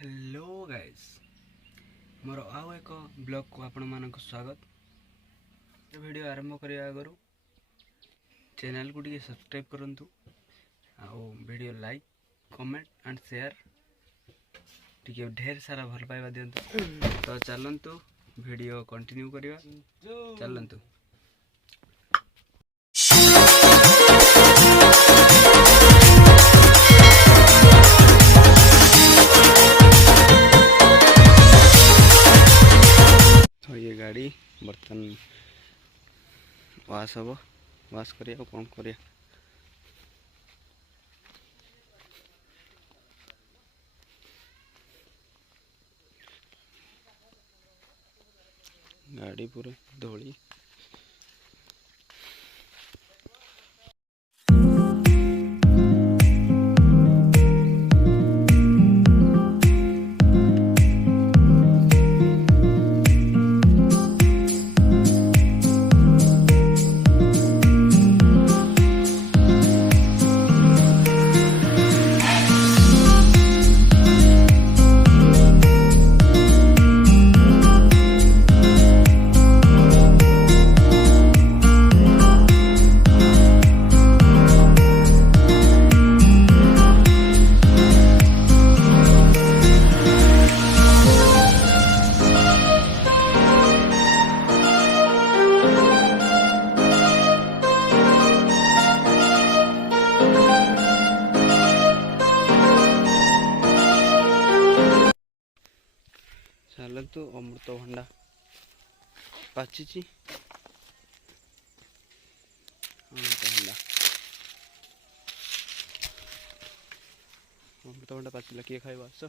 Hello guys, मोर आउ एक blog को आपण मानक स्वागत। वीडियो आरंभ करने आगु चैनल को टी सब्सक्राइब करंतु, आउ video like comment and share T ढेर सारा भल पाइबा दिंतु। तो चलंतु वीडियो कंटिन्यू करिया, चलंतु। तो ये गाड़ी बर्तन वाश हम वाश करिया कौन करिया। गाड़ी पूरा धोली चलतु। अमृतभंडा पाची अमृतभंडा पाचिला किए खाइब आस।